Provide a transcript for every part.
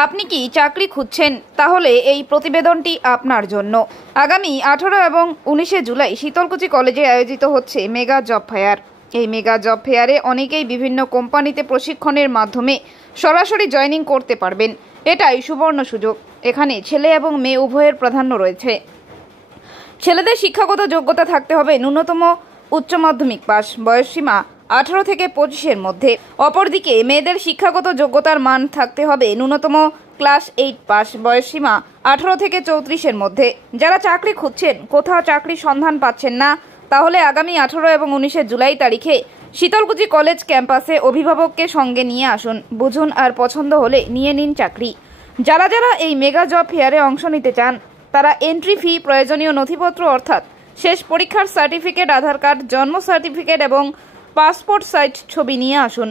আপনি কি চাকরি খুঁজছেন? তাহলে এই প্রতিবেদনটি আপনার জন্য। আগামী 18 এবং 19 জুলাই শীতলকুচি কলেজে আয়োজিত হচ্ছে মেগা জব ফেয়ার। এই মেগা জব ফেয়ারে অনেকেই বিভিন্ন কোম্পানিতে প্রশিক্ষণের মাধ্যমে সরাসরি জয়েনিং করতে পারবেন। এটাই সুবর্ণ সুযোগ। এখানে ছেলে এবং মেয়ে উভয়ের প্রাধান্য রয়েছে। ছেলেদের শিক্ষাগত যোগ্যতা থাকতে হবে ন্যূনতম উচ্চ মাধ্যমিক পাস, বয়সসীমা 18 থেকে 25-এর মধ্যে। অপরদিকে মেয়েদের শিক্ষাগত যোগ্যতার মান থাকতে হবে ন্যূনতম ক্লাস 8 পাস, বয়সসীমা 18 থেকে 34-এর মধ্যে। যারা চাকরি খুঁজছেন, কোথাও চাকরির সন্ধান পাচ্ছেন না, তাহলে আগামী 18 এবং 19 জুলাই তারিখে শীতলকুচি কলেজ ক্যাম্পাসে অভিভাবককে সঙ্গে নিয়ে আসুন, বুঝুন আর পছন্দ হলে নিয়ে নিন চাকরি। যারা যারা এই মেগা জব ফেয়ারে অংশ নিতে চান, তারা এন্ট্রি ফি, প্রয়োজনীয় নথিপত্র অর্থাৎ শেষ পরীক্ষার সার্টিফিকেট, আধার কার্ড, জন্ম সার্টিফিকেট এবং পাসপোর্ট সাইজ ছবি নিয়ে আসুন।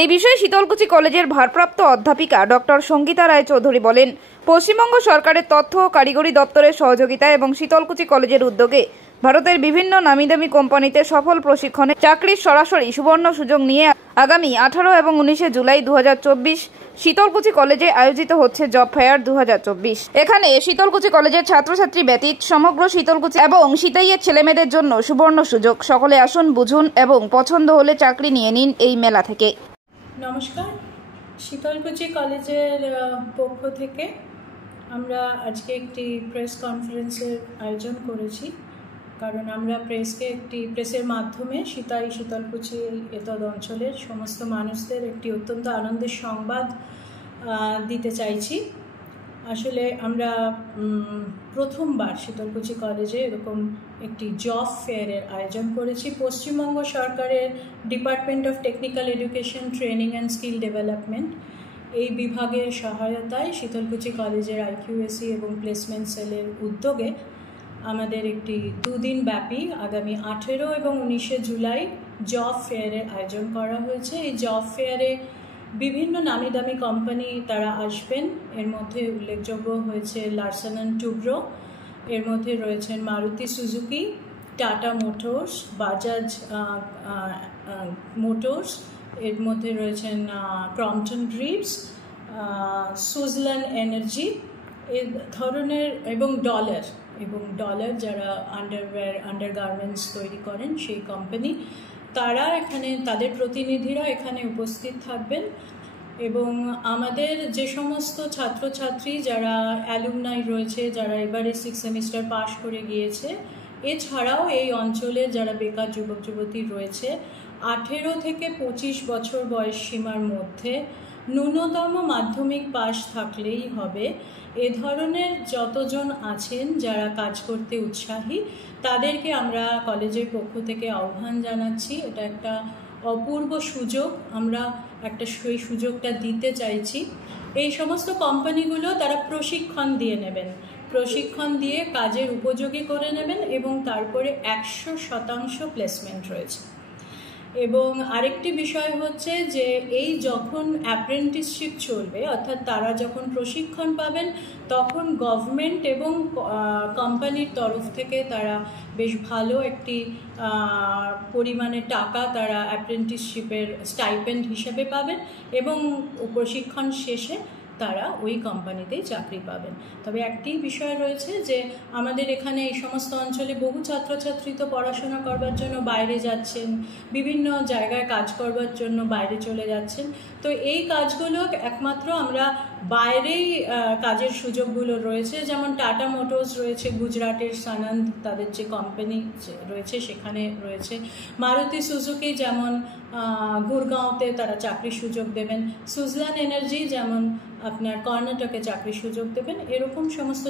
এই বিষয়ে শীতলকুচি কলেজের ভারপ্রাপ্ত অধ্যাপিকা ডক্টর সঙ্গীতা রায়চৌধুরী বলেন, পশ্চিমবঙ্গ সরকারের তথ্য ও কারিগরি দপ্তরের সহযোগিতা এবং শীতলকুচি কলেজের উদ্যোগে ভারতের বিভিন্ন নামিদামি কোম্পানিতে সফল প্রশিক্ষণে চাকরির সরাসরি সুবর্ণ সুযোগ নিয়ে আগামী 18 এবং 19 জুলাই 2024 শীতলকুচি কলেজে আয়োজিত হচ্ছে জব ফেয়ার 2024। এখানে শীতলকুচি কলেজের ছাত্রছাত্রী ব্যতীত সমগ্র শীতলকুচি এবং সিতাইয়ের ছেলেমেয়েদের জন্য সুবর্ণ সুযোগ। সকলে আসুন, বুঝুন এবং পছন্দ হলে চাকরি নিয়ে নিন এই মেলা থেকে। নমস্কার, শীতলকুচি কলেজের পক্ষ থেকে আমরা আজকে একটি প্রেস কনফারেন্সের আয়োজন করেছি, কারণ আমরা প্রেসের মাধ্যমে শীতলকুচি এতদ অঞ্চলের সমস্ত মানুষদের একটি অত্যন্ত আনন্দের সংবাদ দিতে চাইছি। আসলে আমরা প্রথমবার শীতলকুচি কলেজে এরকম একটি জব ফেয়ারের আয়োজন করেছি। পশ্চিমবঙ্গ সরকারের department of technical education, training and skill development এই বিভাগের সহায়তায় শীতলকুচি কলেজের IQAC এবং প্লেসমেন্ট সেলের উদ্যোগে আমাদের একটি 2 দিন ব্যাপী আগামী 18 এবং 19 জুলাই জব ফেয়ারের আয়োজন করা হয়েছে। এই জব ফেয়ারে বিভিন্ন নামি দামি কোম্পানি তারা আসবেন। এর মধ্যে উল্লেখযোগ্য হয়েছে লারসন অ্যান্ড টুব্রো, এর মধ্যে রয়েছেন Maruti Suzuki, tata motors, Bajaj motors, এর মধ্যে রয়েছেন ক্রম্পটন গ্রিভস, সুজলান এনার্জি এ ধরনের, এবং ডলার যারা আন্ডারগার্মেন্টস তৈরি করেন সেই কোম্পানি, তারা এখানে, তাদের প্রতিনিধিরা এখানে উপস্থিত থাকবেন। এবং আমাদের যে সমস্ত ছাত্রছাত্রী যারা অ্যালুমনাই রয়েছে, যারা এবারে 6 সেমিস্টার পাশ করে গিয়েছে, এছাড়াও এই অঞ্চলে যারা বেকার যুবক যুবতী রয়েছে, 18 থেকে 25 বছর বয়স সীমার মধ্যে ন্যূনতম মাধ্যমিক পাশ থাকলেই হবে। এ ধরনের যতজন আছেন যারা কাজ করতে উৎসাহী, তাদেরকে আমরা কলেজের পক্ষ থেকে আহ্বান জানাচ্ছি। এটা একটা অপূর্ব সুযোগ, আমরা সেই সুযোগটা দিতে চাইছি। এই সমস্ত কোম্পানিগুলো তারা প্রশিক্ষণ দিয়ে নেবেন, প্রশিক্ষণ দিয়ে কাজের উপযোগী করে নেবেন এবং তারপরে 100% প্লেসমেন্ট রয়েছে। এবং আরেকটি বিষয় হচ্ছে যে এই যখন অ্যাপ্রেন্টিসশিপ চলবে, অর্থাৎ তারা যখন প্রশিক্ষণ পাবেন, তখন গভর্নমেন্ট এবং কোম্পানির তরফ থেকে তারা বেশ ভালো একটি পরিমাণে টাকা তারা অ্যাপ্রেন্টিসশিপের স্টাইপেন্ড হিসেবে পাবেন এবং প্রশিক্ষণ শেষে তারা ওই কোম্পানিতেই চাকরি পাবেন। তবে একটি বিষয় রয়েছে যে আমাদের এখানে এই সমস্ত অঞ্চলে বহু ছাত্রছাত্রী তো পড়াশোনা করবার জন্য বাইরে যাচ্ছেন, বিভিন্ন জায়গায় কাজ করবার জন্য বাইরে চলে যাচ্ছেন। তো এই কাজগুলো একমাত্র আমরা বাইরেই কাজের সুযোগগুলো রয়েছে, যেমন টাটা মোটরস রয়েছে গুজরাটের সানন্দ, তাদের যে কোম্পানি রয়েছে সেখানে রয়েছে। মারুতি সুজুকি যেমন গুরগাঁওতে তারা চাকরির সুযোগ দেবেন, সুজলান এনার্জি যেমন আপনার কর্ণাটকে চাকরির সুযোগ দেবেন। এরকম সমস্ত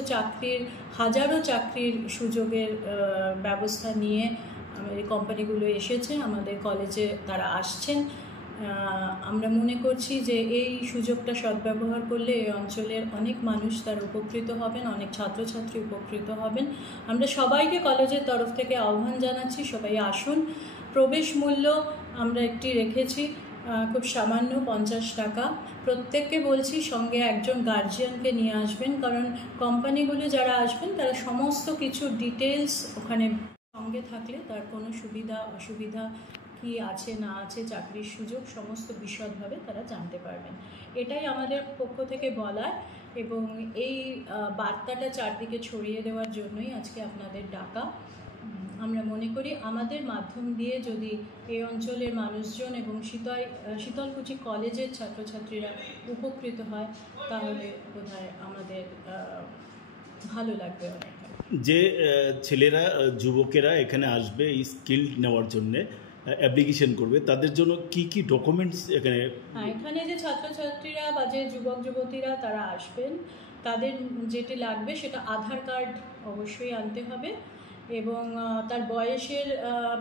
হাজারো চাকরির সুযোগের ব্যবস্থা নিয়ে আমাদের কোম্পানিগুলো এসেছে, আমাদের কলেজে তারা আসছেন। আমরা মনে করছি যে এই সুযোগটা সদ্ব্যবহার করলে এই অঞ্চলের অনেক মানুষ তার উপকৃত হবেন, অনেক ছাত্রছাত্রী উপকৃত হবেন। আমরা সবাইকে কলেজের তরফ থেকে আহ্বান জানাচ্ছি, সবাই আসুন। প্রবেশ মূল্য আমরা একটি রেখেছি খুব সামান্য 50 টাকা। প্রত্যেককে বলছি সঙ্গে একজন গার্জিয়ানকে নিয়ে আসবেন, কারণ কোম্পানিগুলো যারা আসবেন তারা সমস্ত কিছু ডিটেলস ওখানে সঙ্গে থাকলে তার কোনো সুবিধা অসুবিধা কি আছে না আছে, চাকরির সুযোগ সমস্ত বিশদভাবে তারা জানতে পারবেন। এটাই আমাদের পক্ষ থেকে বলার, এবং এই বার্তাটা চারদিকে ছড়িয়ে দেওয়ার জন্যই আজকে আপনাদের ডাকা। আমরা মনে করি আমাদের মাধ্যম দিয়ে যদি এই অঞ্চলের মানুষজন এবং শীতলকুচি কলেজের ছাত্রছাত্রীরা উপকৃত হয়, তাহলে বোধহয় আমাদের ভালো লাগবে অনেক। যে ছেলেরা, যুবকেরা এখানে আসবে এই স্কিল নেওয়ার জন্যে, অ্যাপ্লিকেশন করবে, তাদের জন্য কি কি ডকুমেন্টস এখানে? এখানে যে ছাত্রছাত্রীরা বা যে যুবক যুবতীরা তারা আসবেন, তাদের যেটি লাগবে সেটা আধার কার্ড অবশ্যই আনতে হবে, এবং তার বয়সের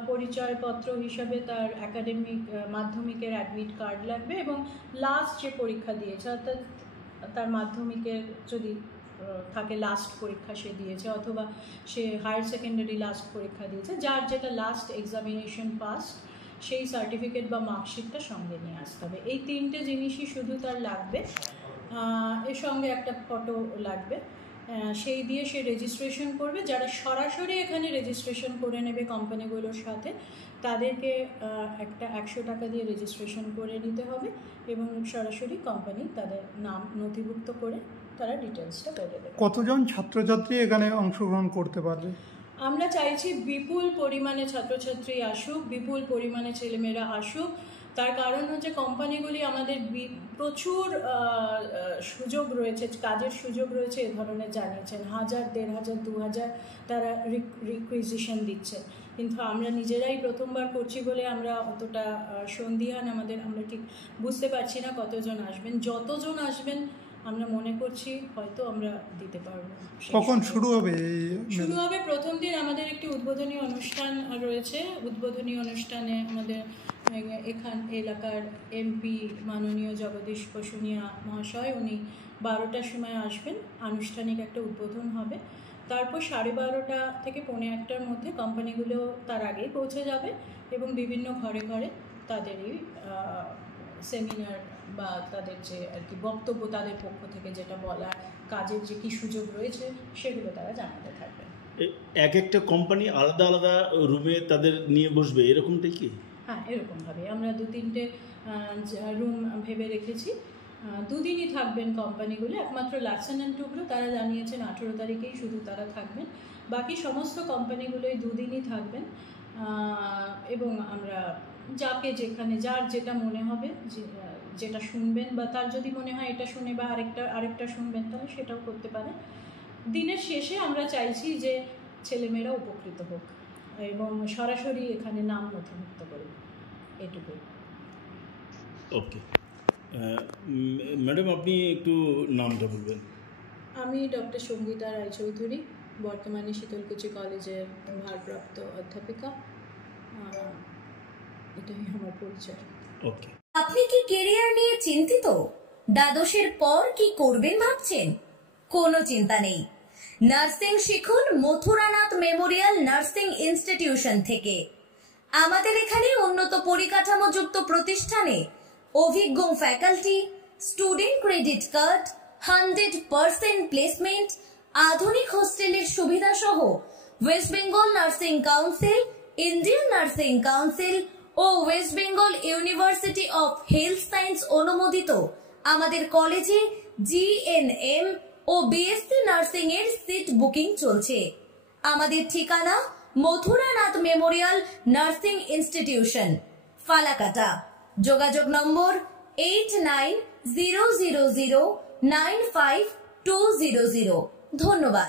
পরিচয়পত্র হিসাবে তার একাডেমিক মাধ্যমিকের অ্যাডমিট কার্ড লাগবে, এবং লাস্ট যে পরীক্ষা দিয়েছে, অর্থাৎ তার মাধ্যমিকের যদি থাকে লাস্ট পরীক্ষা সে দিয়েছে, অথবা সে হায়ার সেকেন্ডারি লাস্ট পরীক্ষা দিয়েছে, যার যেটা লাস্ট এক্সামিনেশন পাস, সেই সার্টিফিকেট বা মার্কশিটটা সঙ্গে নিয়ে আসতে হবে। এই তিনটে জিনিসই শুধু তার লাগবে। এর সঙ্গে একটা ফটো লাগবে, সেই দিয়ে সে রেজিস্ট্রেশন করবে। যারা সরাসরি এখানে রেজিস্ট্রেশন করে নেবে কোম্পানিগুলোর সাথে, তাদেরকে একটা 100 টাকা দিয়ে রেজিস্ট্রেশন করে নিতে হবে, এবং সরাসরি কোম্পানি তাদের নাম নথিভুক্ত করে তারা ডিটেলসটা করে দেবে। কতজন ছাত্রছাত্রী এখানে অংশগ্রহণ করতে পারবে? আমরা চাইছি বিপুল পরিমাণে ছাত্রছাত্রী আসুক, বিপুল পরিমাণে ছেলেমেয়েরা আসুক। তার কারণ হচ্ছে কোম্পানিগুলি আমাদের প্রচুর সুযোগ রয়েছে, কাজের সুযোগ রয়েছে এ ধরনের জানিয়েছেন, 1000, 1500, 2000 তারা রিকুইজিশন দিচ্ছে, কিন্তু আমরা নিজেরাই প্রথমবার করছি বলে আমরা অতটা সন্দিহান, আমরা ঠিক বুঝতে পারছি না কতজন আসবেন। যতজন আসবেন আমরা মনে করছি হয়তো আমরা দিতে পারবো। কখন শুরু হবে? শুরু হবে প্রথম দিন আমাদের একটি উদ্বোধনী অনুষ্ঠান রয়েছে। উদ্বোধনী অনুষ্ঠানে আমাদের এখান এলাকার এমপি মাননীয় জগদীশ বসুনিয়া মহাশয়, উনি 12টার সময় আসবেন, আনুষ্ঠানিক একটা উদ্বোধন হবে। তারপর 12:30 থেকে 1:45-র মধ্যে কোম্পানিগুলো তার আগেই পৌঁছে যাবে, এবং বিভিন্ন ঘরে ঘরে তাদেরই সেমিনার বা তাদের যে আর কি বক্তব্য, তাদের পক্ষ থেকে যেটা বলার, কাজের যে কী সুযোগ রয়েছে সেগুলো তারা জানাতে থাকবে। এক একটা কোম্পানি আলাদা আলাদা রুমে তাদের নিয়ে বসবে, এরকমটাই কি? হ্যাঁ, এরকমভাবে আমরা 2-3টে রুম ভেবে রেখেছি। 2 দিনই থাকবেন কোম্পানিগুলো। একমাত্র লাক্সন অ্যান্ড টুব্রো তারা জানিয়েছেন 18 তারিখেই শুধু তারা থাকবেন, বাকি সমস্ত কোম্পানিগুলোই 2 দিনই থাকবেন। এবং আমরা যাকে যেখানে যার যেটা মনে হবে, যেটা শুনবেন, বা তার যদি মনে হয় এটা শুনে বা আরেকটা শুনবেন, তাহলে সেটাও করতে পারে। দিনের শেষে আমরা চাইছি যে ছেলেমেয়েরা উপকৃত হোক এবং সরাসরি এখানে নাম নথিভুক্ত করুন, এটুকুই। ওকে ম্যাডাম, আপনি একটু নামটা বলবেন। আমি ডক্টর সঙ্গীতা রায়চৌধুরী, বর্তমানে শীতলকুচি কলেজের ভারপ্রাপ্ত অধ্যাপিকা। এটাই আমার পরিচয়। ওকে। আপনি কি ক্যারিয়ার নিয়ে চিন্তিত? দ্বাদশের পর কি করবেন ভাবছেন? কোনো চিন্তা নেই, নার্সিং শিখুন মথুরানাথ মেমোরিয়াল নার্সিং ইনস্টিটিউশন থেকে। আমাদের এখানে উন্নত পরিকাঠামোযুক্ত প্রতিষ্ঠানে অভিজ্ঞ faculty, student credit card, 100% placement, আধুনিক হোস্টেলের সুবিধা সহ west Bengal nursing council, Indian nursing council ও west Bengal university of health science অনুমোদিত আমাদের কলেজে জিএনএম ও বিএসসি নার্সিং এর সিট বুকিং চলছে। আমাদের ঠিকানা Mathuranath memorial nursing institution, Falakata. যোগাযোগ নম্বর 8900095200। ধন্যবাদ।